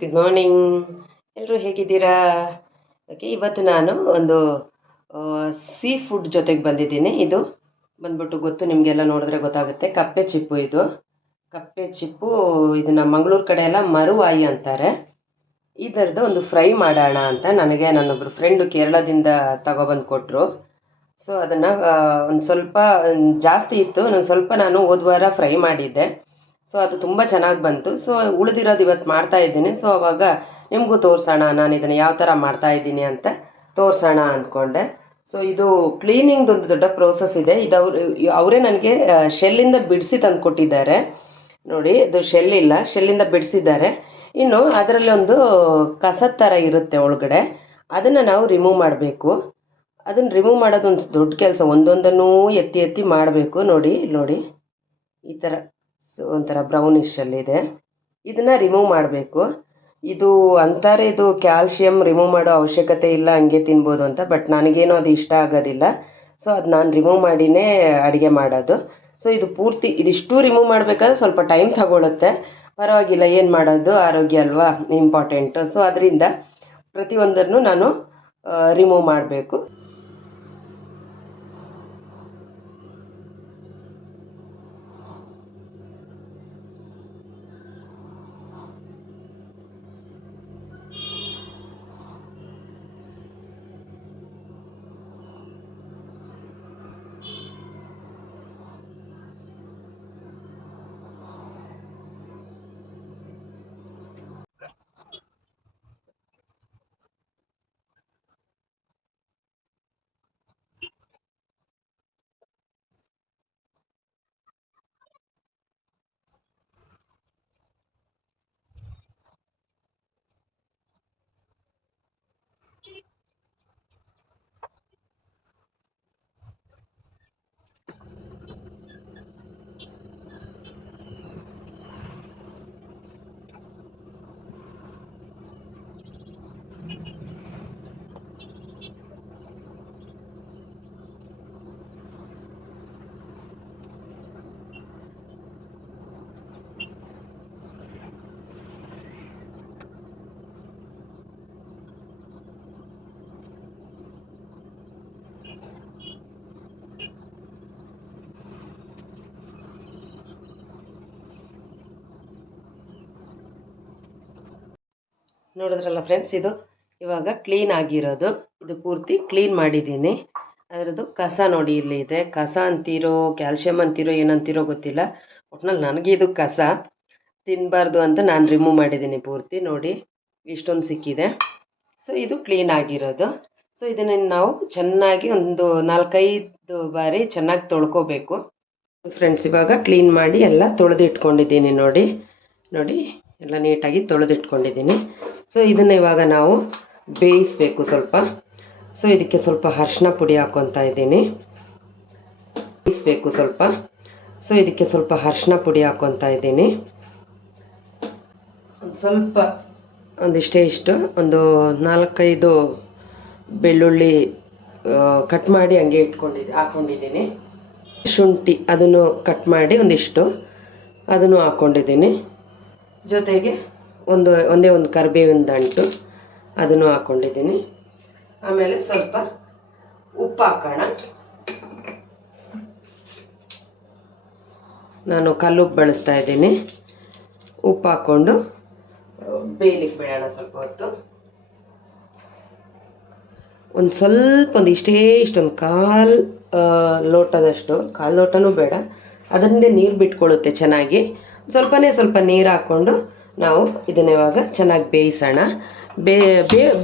Good morning. ಎಲ್ಲರೂ ಹೇಗಿದ್ದೀರಾ? Okay, ಇವತ್ತು ನಾನು ಒಂದು ಸೀ ಫುಡ್ ಜೊತೆಗೆ ಬಂದಿದ್ದೀನಿ. ಇದು ಬಂದ್ಬಿಟ್ಟು ಗೊತ್ತು ನಿಮಗೆಲ್ಲ, ನೋಡಿದ್ರೆ ಗೊತ್ತಾಗುತ್ತೆ. ಕಪ್ಪೆ ಚಿಪ್ಪು. ಇದು ಕಪ್ಪೆ ಚಿಪ್ಪು, ಇದನ್ನು ಮಂಗಳೂರು ಕಡೆ ಎಲ್ಲ ಮರುವಾಯಿ ಅಂತಾರೆ. ಇದರದ್ದು ಒಂದು ಫ್ರೈ ಮಾಡೋಣ ಅಂತ ನನಗೆ ನನ್ನೊಬ್ಬರು ಫ್ರೆಂಡು ಕೇರಳದಿಂದ ತಗೊಬಂದು ಕೊಟ್ಟರು. ಸೊ ಅದನ್ನು ಒಂದು ಸ್ವಲ್ಪ ಜಾಸ್ತಿ ಇತ್ತು, ಸ್ವಲ್ಪ ನಾನು ಹೋದ ವಾರ ಫ್ರೈ ಮಾಡಿದ್ದೆ. ಸೊ ಅದು ತುಂಬ ಚೆನ್ನಾಗಿ ಬಂತು. ಸೊ ಉಳಿದಿರೋದು ಇವತ್ತು ಮಾಡ್ತಾ ಇದ್ದೀನಿ. ಸೊ ಅವಾಗ ನಿಮಗೂ ತೋರಿಸೋಣ, ನಾನು ಇದನ್ನು ಯಾವ ಥರ ಮಾಡ್ತಾ ಇದ್ದೀನಿ ಅಂತ ತೋರಿಸೋಣ ಅಂದ್ಕೊಂಡೆ. ಸೊ ಇದು ಕ್ಲೀನಿಂಗ್ದು ಒಂದು ದೊಡ್ಡ ಪ್ರೋಸೆಸ್ ಇದೆ. ಇದು ಅವರೇ ನನಗೆ ಶೆಲ್ಲಿಂದ ಬಿಡಿಸಿ ತಂದು ಕೊಟ್ಟಿದ್ದಾರೆ. ನೋಡಿ, ಇದು ಶೆಲ್ ಇಲ್ಲ, ಶೆಲ್ಲಿಂದ ಬಿಡಿಸಿದ್ದಾರೆ. ಇನ್ನು ಅದರಲ್ಲಿ ಒಂದು ಕಸದ ಥರ ಇರುತ್ತೆ ಒಳಗಡೆ, ಅದನ್ನು ನಾವು ರಿಮೂವ್ ಮಾಡಬೇಕು. ಅದನ್ನು ರಿಮೂವ್ ಮಾಡೋದೊಂದು ದೊಡ್ಡ ಕೆಲಸ. ಒಂದೊಂದನ್ನು ಎತ್ತಿ ಎತ್ತಿ ಮಾಡಬೇಕು. ನೋಡಿ ನೋಡಿ, ಈ ಥರ ಒಂಥರ ಬ್ರೌನಿಷಲ್ಲಿದೆ. ಇದನ್ನು ರಿಮೂವ್ ಮಾಡಬೇಕು. ಇದು ಅಂತಾರೆ ಇದು ಕ್ಯಾಲ್ಶಿಯಂ ರಿಮೂವ್ ಮಾಡೋ ಅವಶ್ಯಕತೆ ಇಲ್ಲ, ಹಂಗೆ ತಿನ್ಬೋದು ಅಂತ. ಬಟ್ ನನಗೇನೋ ಅದು ಇಷ್ಟ ಆಗೋದಿಲ್ಲ. ಸೊ ಅದು ನಾನು ರಿಮೂವ್ ಮಾಡಿನೇ ಅಡುಗೆ ಮಾಡೋದು. ಸೊ ಇದು ಪೂರ್ತಿ ಇದಿಷ್ಟು ರಿಮೂವ್ ಮಾಡಬೇಕಾದ್ರೆ ಸ್ವಲ್ಪ ಟೈಮ್ ತಗೊಳುತ್ತೆ. ಪರವಾಗಿಲ್ಲ, ಏನು ಮಾಡೋದು, ಆರೋಗ್ಯ ಅಲ್ವಾ ಇಂಪಾರ್ಟೆಂಟು. ಸೊ ಅದರಿಂದ ಪ್ರತಿಯೊಂದನ್ನು ನಾನು ರಿಮೂವ್ ಮಾಡಬೇಕು. ನೋಡಿದ್ರಲ್ಲ ಫ್ರೆಂಡ್ಸ್, ಇದು ಇವಾಗ ಕ್ಲೀನ್ ಆಗಿರೋದು. ಇದು ಪೂರ್ತಿ ಕ್ಲೀನ್ ಮಾಡಿದ್ದೀನಿ. ಅದರದ್ದು ಕಸ ನೋಡಿ ಇಲ್ಲಿ ಇದೆ. ಕಸ ಅಂತೀರೋ ಕ್ಯಾಲ್ಶಿಯಂ ಅಂತೀರೋ ಏನಂತೀರೋ ಗೊತ್ತಿಲ್ಲ. ಒಟ್ನಲ್ಲಿ ನನಗೆ ಇದು ಕಸ ತಿನ್ನಬಾರ್ದು ಅಂತ ನಾನು ರಿಮೂವ್ ಮಾಡಿದ್ದೀನಿ ಪೂರ್ತಿ. ನೋಡಿ, ಇಷ್ಟೊಂದು ಸಿಕ್ಕಿದೆ. ಸೊ ಇದು ಕ್ಲೀನ್ ಆಗಿರೋದು. ಸೊ ಇದನ್ನು ನಾವು ಚೆನ್ನಾಗಿ ಒಂದು 4-5 ಬಾರಿ ಚೆನ್ನಾಗಿ ತೊಳ್ಕೊಬೇಕು ಫ್ರೆಂಡ್ಸ್. ಇವಾಗ ಕ್ಲೀನ್ ಮಾಡಿ ಎಲ್ಲ ತೊಳೆದಿಟ್ಕೊಂಡಿದ್ದೀನಿ. ನೋಡಿ ನೋಡಿ, ಎಲ್ಲ ನೀಟಾಗಿ ತೊಳೆದಿಟ್ಕೊಂಡಿದ್ದೀನಿ. ಸೊ ಇದನ್ನು ಇವಾಗ ನಾವು ಬೇಯಿಸಬೇಕು ಸ್ವಲ್ಪ. ಸೊ ಇದಕ್ಕೆ ಸ್ವಲ್ಪ ಅರಿಶಿನ ಪುಡಿ ಹಾಕ್ಕೊತಾ ಇದ್ದೀನಿ. ಬೇಯಿಸಬೇಕು ಸ್ವಲ್ಪ. ಸೊ ಇದಕ್ಕೆ ಸ್ವಲ್ಪ ಅರಿಶಿನ ಪುಡಿ ಹಾಕ್ಕೊತಾ ಇದ್ದೀನಿ. ಸ್ವಲ್ಪ ಒಂದಿಷ್ಟೇ ಇಷ್ಟು, ಒಂದು 4-5 ಬೆಳ್ಳುಳ್ಳಿ ಕಟ್ ಮಾಡಿ ಹಂಗೆ ಹಾಕ್ಕೊಂಡಿದ್ದೀನಿ. ಶುಂಠಿ ಅದನ್ನು ಕಟ್ ಮಾಡಿ ಒಂದಿಷ್ಟು ಅದನ್ನು ಹಾಕ್ಕೊಂಡಿದ್ದೀನಿ. ಜೊತೆಗೆ ಒಂದೇ ಒಂದು ಕರಿಬೇವಿನ ದಂಟು ಅದನ್ನು ಹಾಕ್ಕೊಂಡಿದ್ದೀನಿ. ಆಮೇಲೆ ಸ್ವಲ್ಪ ಉಪ್ಪು ಹಾಕೋಣ. ನಾನು ಕಲ್ಲುಪ್ಪು ಬಳಸ್ತಾ ಇದ್ದೀನಿ. ಉಪ್ಪು ಹಾಕ್ಕೊಂಡು ಬೇಯಲಿಕ್ಕೆ ಬಿಡೋಣ ಸ್ವಲ್ಪ ಹೊತ್ತು. ಇಷ್ಟೊಂದು ಕಾಲು ಲೋಟನೂ ಬೇಡ, ಅದನ್ನೇ ನೀರು ಬಿಟ್ಕೊಳ್ಳುತ್ತೆ ಚೆನ್ನಾಗಿ. ಸ್ವಲ್ಪ ನೀರು ಹಾಕ್ಕೊಂಡು ನಾವು ಇದನ್ನ ಇವಾಗ ಚೆನ್ನಾಗಿ ಬೇಯಿಸೋಣ.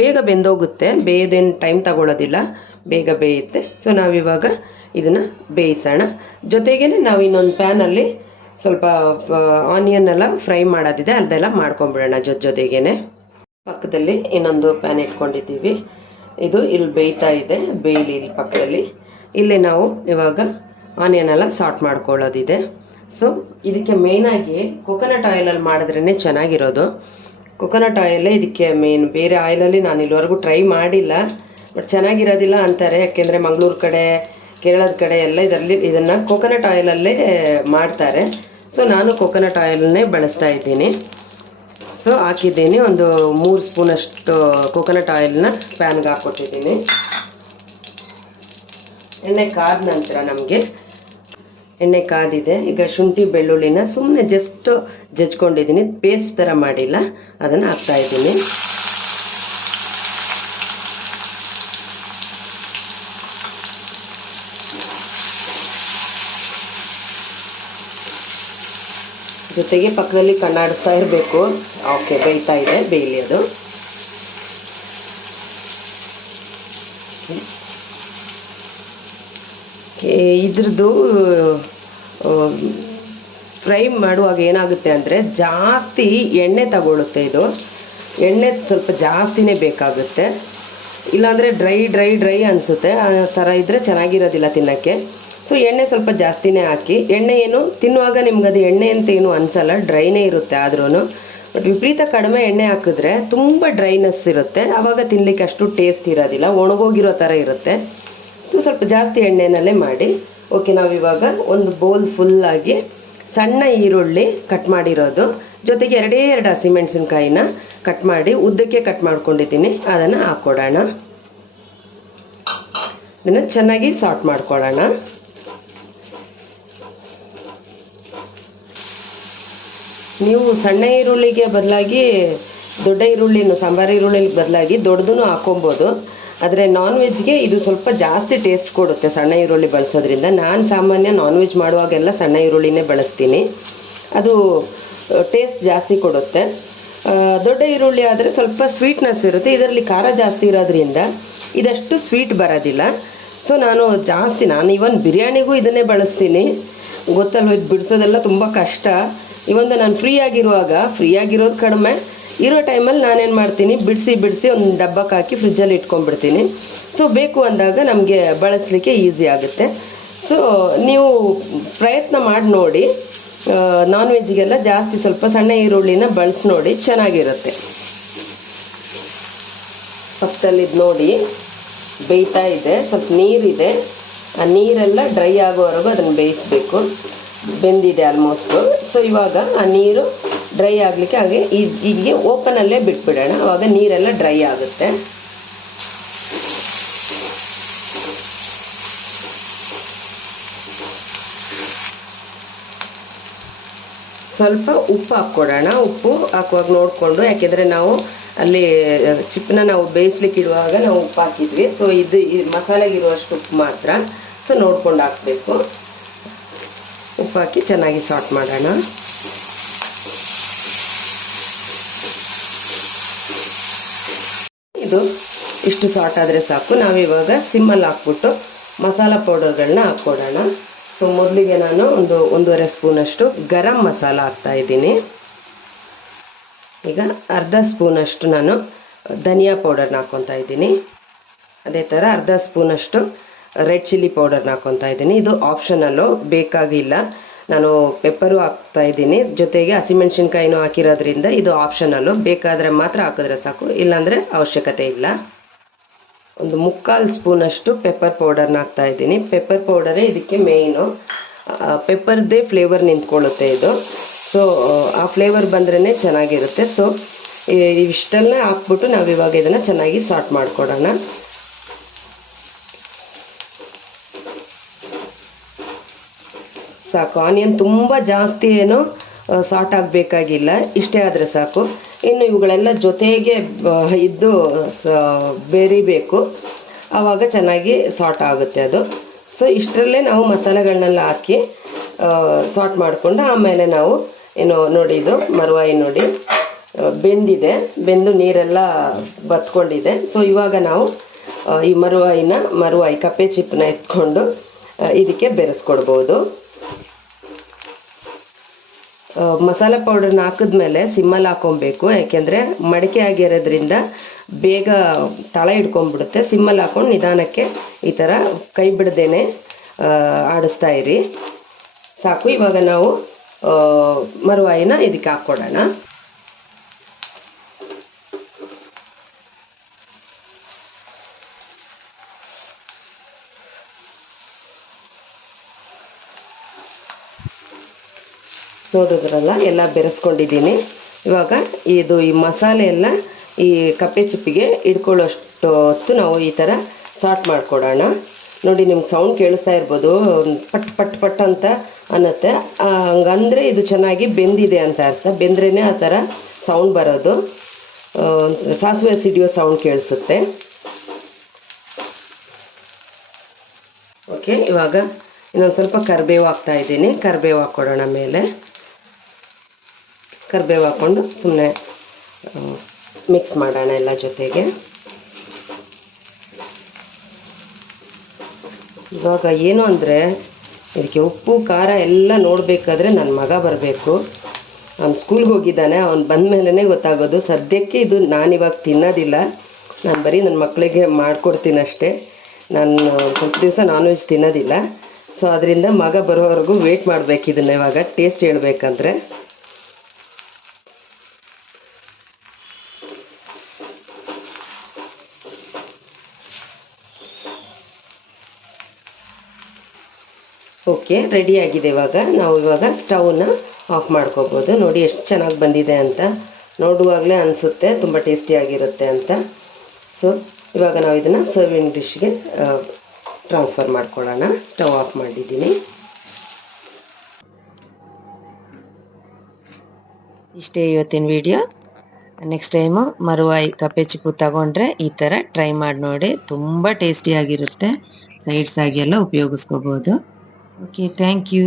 ಬೇಗ ಬೆಂದೋಗುತ್ತೆ, ಬೇಯೋದೇನು ಟೈಮ್ ತಗೊಳ್ಳೋದಿಲ್ಲ, ಬೇಗ ಬೇಯುತ್ತೆ. ಸೊ ನಾವಿವಾಗ ಇದನ್ನು ಬೇಯಿಸೋಣ. ಜೊತೆಗೇ ನಾವು ಇನ್ನೊಂದು ಪ್ಯಾನಲ್ಲಿ ಸ್ವಲ್ಪ ಆನಿಯನ್ ಎಲ್ಲ ಫ್ರೈ ಮಾಡೋದಿದೆ, ಅದೆಲ್ಲ ಮಾಡ್ಕೊಂಬಿಡೋಣ ಜೊತೆಗೇ. ಪಕ್ಕದಲ್ಲಿ ಇನ್ನೊಂದು ಪ್ಯಾನ್ ಇಟ್ಕೊಂಡಿದ್ದೀವಿ. ಇದು ಇಲ್ಲಿ ಬೇಯ್ತಾ ಇದೆ, ಬೇಯಲಿ ಇಲ್ಲಿ ಪಕ್ಕದಲ್ಲಿ. ಇಲ್ಲಿ ನಾವು ಇವಾಗ ಆನಿಯನ್ ಎಲ್ಲ ಸಾರ್ಟ್ ಮಾಡ್ಕೊಳ್ಳೋದಿದೆ. ಸೊ ಇದಕ್ಕೆ ಮೇಯ್ನಾಗಿ ಕೊಕೊನಟ್ ಆಯಿಲಲ್ಲಿ ಮಾಡಿದ್ರೇ ಚೆನ್ನಾಗಿರೋದು. ಕೊಕೊನಟ್ ಆಯಿಲೇ ಇದಕ್ಕೆ ಮೇನ್. ಬೇರೆ ಆಯಿಲಲ್ಲಿ ನಾನು ಇಲ್ಲಿವರೆಗೂ ಟ್ರೈ ಮಾಡಿಲ್ಲ, ಬಟ್ ಚೆನ್ನಾಗಿರೋದಿಲ್ಲ ಅಂತಾರೆ. ಯಾಕೆಂದರೆ ಮಂಗಳೂರು ಕಡೆ, ಕೇರಳದ ಕಡೆ ಎಲ್ಲ ಇದನ್ನು ಕೊಕೊನಟ್ ಆಯಿಲಲ್ಲೇ ಮಾಡ್ತಾರೆ. ಸೊ ನಾನು ಕೊಕೊನಟ್ ಆಯಿಲನ್ನೇ ಬಳಸ್ತಾ ಇದ್ದೀನಿ. ಸೊ ಹಾಕಿದ್ದೀನಿ. ಒಂದು 3 ಸ್ಪೂನಷ್ಟು ಕೋಕೋನಟ್ ಆಯಿಲ್ನ ಪ್ಯಾನ್ಗೆ ಹಾಕ್ಕೊಟ್ಟಿದ್ದೀನಿ. ಎಣ್ಣೆ ಕಾದ ನಂತರ ನಮಗೆ ಎಣ್ಣೆ ಕಾದಿದೆ. ಈಗ ಶುಂಠಿ ಬೆಳ್ಳುಳ್ಳಿನ ಸುಮ್ಮನೆ ಜಸ್ಟ್ ಜಜ್ಕೊಂಡಿದ್ದೀನಿ, ಪೇಸ್ಟ್ ಥರ ಮಾಡಿಲ್ಲ, ಅದನ್ನು ಹಾಕ್ತಾಯಿದ್ದೀನಿ. ಜೊತೆಗೆ ಪಕ್ಕದಲ್ಲಿ ಕಣ್ಣಾಡಿಸ್ತಾ ಇರಬೇಕು. ಓಕೆ, ಬೇಯ್ತಾ ಇದೆ, ಬೇಯಲಿ ಅದು. ಇದ್ರದ್ದು ಫ್ರೈ ಮಾಡುವಾಗ ಏನಾಗುತ್ತೆ ಅಂದರೆ ಜಾಸ್ತಿ ಎಣ್ಣೆ ತಗೊಳುತ್ತೆ. ಇದು ಎಣ್ಣೆ ಸ್ವಲ್ಪ ಜಾಸ್ತಿನೇ ಬೇಕಾಗುತ್ತೆ, ಇಲ್ಲಾಂದರೆ ಡ್ರೈ ಡ್ರೈ ಡ್ರೈ ಅನಿಸುತ್ತೆ. ಆ ಥರ ಇದ್ದರೆ ಚೆನ್ನಾಗಿರೋದಿಲ್ಲ ತಿನ್ನೋಕ್ಕೆ. ಸೊ ಎಣ್ಣೆ ಸ್ವಲ್ಪ ಜಾಸ್ತಿನೇ ಹಾಕಿ. ಎಣ್ಣೆ ಏನು ತಿನ್ನುವಾಗ ನಿಮ್ಗೆ ಅದು ಎಣ್ಣೆ ಅಂತ ಏನು ಅನಿಸಲ್ಲ, ಡ್ರೈನೇ ಇರುತ್ತೆ. ಆದ್ರೂ ಬಟ್ ವಿಪರೀತ ಕಡಿಮೆ ಎಣ್ಣೆ ಹಾಕಿದ್ರೆ ತುಂಬ ಡ್ರೈನೆಸ್ ಇರುತ್ತೆ, ಆವಾಗ ತಿನ್ನಲಿಕ್ಕೆ ಅಷ್ಟು ಟೇಸ್ಟ್ ಇರೋದಿಲ್ಲ, ಒಣಗೋಗಿರೋ ಥರ ಇರುತ್ತೆ. ಸೊ ಸ್ವಲ್ಪ ಜಾಸ್ತಿ ಎಣ್ಣೆನಲ್ಲೇ ಮಾಡಿ. ಓಕೆ, ನಾವಿವಾಗ ಒಂದು ಬೌಲ್ ಫುಲ್ಲಾಗಿ ಸಣ್ಣ ಈರುಳ್ಳಿ ಕಟ್ ಮಾಡಿರೋದು, ಜೊತೆಗೆ 2 ಹಸಿಮೆಣಸಿನ್ಕಾಯಿನ ಕಟ್ ಮಾಡಿ ಉದ್ದಕ್ಕೆ ಕಟ್ ಮಾಡ್ಕೊಂಡಿದ್ದೀನಿ, ಅದನ್ನು ಹಾಕ್ಕೊಡೋಣ. ಇದನ್ನು ಚೆನ್ನಾಗಿ ಸಾಟ್ ಮಾಡ್ಕೊಳ್ಳೋಣ. ನೀವು ಸಣ್ಣ ಈರುಳ್ಳಿಗೆ ಬದಲಾಗಿ ದೊಡ್ಡ ಈರುಳ್ಳಿನೂ, ಸಾಂಬಾರು ಈರುಳ್ಳಿಗೆ ಬದಲಾಗಿ ದೊಡ್ಡದೂ ಹಾಕೊಬೋದು. ಆದರೆ ನಾನ್ ವೆಜ್ಗೆ ಇದು ಸ್ವಲ್ಪ ಜಾಸ್ತಿ ಟೇಸ್ಟ್ ಕೊಡುತ್ತೆ ಸಣ್ಣ ಈರುಳ್ಳಿ ಬಳಸೋದ್ರಿಂದ. ನಾನು ಸಾಮಾನ್ಯ ನಾನ್ ವೆಜ್ ಮಾಡುವಾಗೆಲ್ಲ ಸಣ್ಣ ಈರುಳ್ಳಿನೇ ಬಳಸ್ತೀನಿ, ಅದು ಟೇಸ್ಟ್ ಜಾಸ್ತಿ ಕೊಡುತ್ತೆ. ದೊಡ್ಡ ಈರುಳ್ಳಿ ಆದರೆ ಸ್ವಲ್ಪ ಸ್ವೀಟ್ನೆಸ್ ಇರುತ್ತೆ, ಇದರಲ್ಲಿ ಖಾರ ಜಾಸ್ತಿ ಇರೋದ್ರಿಂದ ಇದಷ್ಟು ಸ್ವೀಟ್ ಬರೋದಿಲ್ಲ. ಸೊ ನಾನು ಇವನ್ ಬಿರಿಯಾನಿಗೂ ಇದನ್ನೇ ಬಳಸ್ತೀನಿ. ಗೊತ್ತಲ್ವ, ಇದು ಬಿಡಿಸೋದೆಲ್ಲ ತುಂಬ ಕಷ್ಟ. ಇವೊಂದು ನಾನು ಫ್ರೀಯಾಗಿರೋದು ಕಡಿಮೆ ಇರೋ ಟೈಮಲ್ಲಿ ನಾನೇನು ಮಾಡ್ತೀನಿ, ಬಿಡಿಸಿ ಒಂದು ಡಬ್ಬಕ್ಕೆ ಹಾಕಿ ಫ್ರಿಜ್ಜಲ್ಲಿ ಇಟ್ಕೊಂಡ್ಬಿಡ್ತೀನಿ. ಸೊ ಬೇಕು ಅಂದಾಗ ನಮಗೆ ಬಳಸಲಿಕ್ಕೆ ಈಸಿ ಆಗುತ್ತೆ. ಸೊ ನೀವು ಪ್ರಯತ್ನ ಮಾಡಿ ನೋಡಿ, ನಾನ್ ವೆಜ್ಗೆಲ್ಲ ಜಾಸ್ತಿ ಸ್ವಲ್ಪ ಸಣ್ಣ ಈರುಳ್ಳಿನ ಬಳಸಿ ನೋಡಿ, ಚೆನ್ನಾಗಿರುತ್ತೆ. ಪಕ್ಕದಲ್ಲಿ ನೋಡಿ ಬೇಯ್ತಾ ಇದೆ, ಸ್ವಲ್ಪ ನೀರಿದೆ, ಆ ನೀರೆಲ್ಲ ಡ್ರೈ ಆಗೋವರೆಗೂ ಅದನ್ನು ಬೇಯಿಸಬೇಕು. ಬೆಂದಿದೆ ಆಲ್ಮೋಸ್ಟು. ಸೊ ಇವಾಗ ಆ ನೀರು ಡ್ರೈ ಆಗಲಿಕ್ಕೆ ಹಾಗೆ ಹೀಗೆ ಓಪನಲ್ಲೇ ಬಿಟ್ಬಿಡೋಣ, ಆವಾಗ ನೀರೆಲ್ಲ ಡ್ರೈ ಆಗುತ್ತೆ. ಸ್ವಲ್ಪ ಉಪ್ಪು ಹಾಕ್ಕೊಡೋಣ. ಉಪ್ಪು ಹಾಕುವಾಗ ನೋಡಿಕೊಂಡು, ಯಾಕೆಂದರೆ ನಾವು ಅಲ್ಲಿ ಚಿಪ್ಪನ್ನ ನಾವು ಬೇಯಿಸ್ಲಿಕ್ಕೆ ಇಡುವಾಗ ನಾವು ಉಪ್ಪು ಹಾಕಿದ್ವಿ. ಸೊ ಇದು ಮಸಾಲೆಗಿರುವಷ್ಟು ಉಪ್ಪು ಮಾತ್ರ, ಸೊ ನೋಡ್ಕೊಂಡು ಹಾಕಬೇಕು. ಉಪ್ಪು ಹಾಕಿ ಚೆನ್ನಾಗಿ ಸಾಟ್ ಮಾಡೋಣ. ಇದು ಇಷ್ಟು ಸಾಟ್ ಆದರೆ ಸಾಕು. ನಾವಿವಾಗ ಸಿಮ್ಮಲ್ಲಿ ಹಾಕ್ಬಿಟ್ಟು ಮಸಾಲ ಪೌಡರ್ಗಳನ್ನ ಹಾಕ್ಕೊಡೋಣ. ಸೊ ಮೊದಲಿಗೆ ನಾನು 1.5 ಸ್ಪೂನಷ್ಟು ಗರಂ ಮಸಾಲ ಹಾಕ್ತಾಯಿದ್ದೀನಿ. ಈಗ ಅರ್ಧ ಸ್ಪೂನಷ್ಟು ನಾನು ಧನಿಯಾ ಪೌಡರ್ನ ಹಾಕ್ಕೊತಾ ಇದ್ದೀನಿ. ಅದೇ ಥರ ಅರ್ಧ ಸ್ಪೂನಷ್ಟು ರೆಡ್ ಚಿಲ್ಲಿ ಪೌಡರ್ನ ಹಾಕ್ಕೊತಾ ಇದ್ದೀನಿ. ಇದು ಆಪ್ಷನಲ್ಲು, ಬೇಕಾಗಿಲ್ಲ. ನಾನು ಪೆಪ್ಪರು ಹಾಕ್ತಾಯಿದ್ದೀನಿ, ಜೊತೆಗೆ ಹಸಿಮೆಣ್ಸಿನ್ಕಾಯಿನೂ ಹಾಕಿರೋದ್ರಿಂದ ಇದು ಆಪ್ಷನಲ್ಲು. ಬೇಕಾದರೆ ಮಾತ್ರ ಹಾಕಿದ್ರೆ ಸಾಕು, ಇಲ್ಲಾಂದರೆ ಅವಶ್ಯಕತೆ ಇಲ್ಲ. 1/4 ಸ್ಪೂನಷ್ಟು ಪೆಪ್ಪರ್ ಪೌಡರ್ನ ಹಾಕ್ತಾಯಿದ್ದೀನಿ. ಪೆಪ್ಪರ್ ಪೌಡರೇ ಇದಕ್ಕೆ ಮೇಯ್ನು, ಪೆಪ್ಪರ್ದೇ ಫ್ಲೇವರ್ ನಿಂತ್ಕೊಳ್ಳುತ್ತೆ ಇದು. ಸೊ ಆ ಫ್ಲೇವರ್ ಬಂದ್ರೇ ಚೆನ್ನಾಗಿರುತ್ತೆ. ಸೊ ಇಷ್ಟೆಲ್ಲ ಹಾಕ್ಬಿಟ್ಟು ನಾವಿವಾಗ ಇದನ್ನು ಚೆನ್ನಾಗಿ ಸಾಟ್ ಮಾಡ್ಕೊಡೋಣ. ಸಾಕು. ಆನಿಯನ್ ತುಂಬ ಜಾಸ್ತಿ ಏನು ಸಾಟ್ ಆಗಬೇಕಾಗಿಲ್ಲ, ಇಷ್ಟೇ ಆದರೆ ಸಾಕು. ಇನ್ನು ಇವುಗಳೆಲ್ಲ ಜೊತೆಗೆ ಇದ್ದು ಬೇರಿಬೇಕು, ಆವಾಗ ಚೆನ್ನಾಗಿ ಸಾಟ್ ಆಗುತ್ತೆ ಅದು. ಸೊ ಇಷ್ಟರಲ್ಲೇ ನಾವು ಮಸಾಲೆಗಳನ್ನೆಲ್ಲ ಹಾಕಿ ಸಾಟ್ ಮಾಡಿಕೊಂಡು ಆಮೇಲೆ ನಾವು ಏನು ನೋಡಿ, ಇದು ಮರುವಾಯಿ ನೋಡಿ ಬೆಂದು ನೀರೆಲ್ಲ ಬತ್ಕೊಂಡಿದೆ. ಸೊ ಇವಾಗ ನಾವು ಈ ಮರುವಾಯಿ ಕಪ್ಪೆ ಚಿಪ್ಪನ್ನ ಎತ್ಕೊಂಡು ಇದಕ್ಕೆ ಬೆರೆಸ್ಕೊಡ್ಬೋದು. ಮಸಾಲೆ ಪೌಡರ್ನ ಹಾಕಿದ್ಮೇಲೆ ಸಿಮ್ಮಲ್ಲಿ ಹಾಕೊಬೇಕು, ಯಾಕೆಂದರೆ ಮಡಿಕೆ ಆಗಿರೋದ್ರಿಂದ ಬೇಗ ತಳ ಹಿಡ್ಕೊಂಡ್ಬಿಡುತ್ತೆ. ಸಿಮ್ಮಲ್ಲಿ ಹಾಕೊಂಡು ನಿಧಾನಕ್ಕೆ ಈ ಥರ ಕೈ ಬಿಡದೇನೆ ಆಡಿಸ್ತಾ ಇರಿ, ಸಾಕು. ಇವಾಗ ನಾವು ಮರುವಾಯಿನ ಇದಕ್ಕೆ ಹಾಕ್ಕೊಡೋಣ. ನೋಡಿದ್ರಲ್ಲ, ಎಲ್ಲ ಬೆರೆಸ್ಕೊಂಡಿದ್ದೀನಿ. ಇವಾಗ ಈ ಮಸಾಲೆ ಎಲ್ಲ ಈ ಕಪ್ಪೆ ಚಿಪ್ಪಿಗೆ ಹಿಡ್ಕೊಳ್ಳೋಷ್ಟು ಹೊತ್ತು ನಾವು ಈ ಥರ ಸಾರ್ಟ್ ಮಾಡಿಕೊಡೋಣ. ನೋಡಿ ನಿಮ್ಗೆ ಸೌಂಡ್ ಕೇಳಿಸ್ತಾ ಇರ್ಬೋದು, ಪಟ್ ಪಟ್ ಪಟ್ ಅಂತ ಅನ್ನತ್ತೆ. ಹಂಗಂದರೆ ಇದು ಚೆನ್ನಾಗಿ ಬೆಂದಿದೆ ಅಂತ ಅರ್ಥ. ಬೆಂದ್ರೇ ಆ ಥರ ಸೌಂಡ್ ಬರೋದು, ಸಾಸಿವೆ ಸಿಡಿಯೋ ಸೌಂಡ್ ಕೇಳಿಸುತ್ತೆ. ಓಕೆ, ಇವಾಗ ಇನ್ನೊಂದು ಸ್ವಲ್ಪ ಕರಿಬೇವು ಹಾಕ್ತಾಯಿದ್ದೀನಿ. ಕರಿಬೇವು ಹಾಕ್ಕೊಡೋಣ ಮೇಲೆ. ಕರಿಬೇವು ಹಾಕ್ಕೊಂಡು ಸುಮ್ಮನೆ ಮಿಕ್ಸ್ ಮಾಡೋಣ ಎಲ್ಲ ಜೊತೆಗೆ. ಇವಾಗ ಏನು ಅಂದರೆ ಇದಕ್ಕೆ ಉಪ್ಪು ಖಾರ ಎಲ್ಲ ನೋಡಬೇಕಾದ್ರೆ ನನ್ನ ಮಗ ಬರಬೇಕು. ಅವ್ನು ಸ್ಕೂಲ್ಗೆ ಹೋಗಿದ್ದಾನೆ, ಅವ್ನು ಬಂದ ಮೇಲೇ ಗೊತ್ತಾಗೋದು. ಸದ್ಯಕ್ಕೆ ಇದು ನಾನಿವಾಗ ತಿನ್ನೋದಿಲ್ಲ, ನಾನು ಬರೀ ನನ್ನ ಮಕ್ಕಳಿಗೆ ಮಾಡಿಕೊಡ್ತೀನಿ ಅಷ್ಟೇ. ನಾನು ಸ್ವಲ್ಪ ದಿವಸ ನಾನ್ ವೆಜ್ ತಿನ್ನೋದಿಲ್ಲ. ಸೊ ಅದರಿಂದ ಮಗ ಬರೋವರೆಗೂ ವೆಯ್ಟ್ ಮಾಡಬೇಕು ಇದನ್ನ. ಇವಾಗ ಟೇಸ್ಟ್ ಹೇಳ್ಬೇಕಂದ್ರೆ ಓಕೆ, ರೆಡಿಯಾಗಿದೆ. ಇವಾಗ ಸ್ಟವ್ನ ಆಫ್ ಮಾಡ್ಕೋಬೋದು. ನೋಡಿ ಎಷ್ಟು ಚೆನ್ನಾಗಿ ಬಂದಿದೆ ಅಂತ. ನೋಡುವಾಗಲೇ ಅನಿಸುತ್ತೆ ತುಂಬ ಟೇಸ್ಟಿಯಾಗಿರುತ್ತೆ ಅಂತ. ಸೊ ಇವಾಗ ನಾವು ಇದನ್ನು ಸರ್ವಿಂಗ್ ಡಿಶ್ಗೆ ಟ್ರಾನ್ಸ್ಫರ್ ಮಾಡ್ಕೊಳ್ಳೋಣ. ಸ್ಟವ್ ಆಫ್ ಮಾಡಿದ್ದೀನಿ. ಇಷ್ಟೇ ಇವತ್ತಿನ ವಿಡಿಯೋ. ನೆಕ್ಸ್ಟ್ ಟೈಮು ಮರುವಾಯಿ ಕಪ್ಪೆ ಚಿಪ್ಪು ತಗೊಂಡ್ರೆ ಈ ಥರ ಟ್ರೈ ಮಾಡಿ ನೋಡಿ, ತುಂಬ ಟೇಸ್ಟಿಯಾಗಿರುತ್ತೆ. ಸೈಡ್ಸ್ ಆಗಿ ಎಲ್ಲ ಉಪಯೋಗಿಸ್ಕೋಬೋದು. Okay, thank you.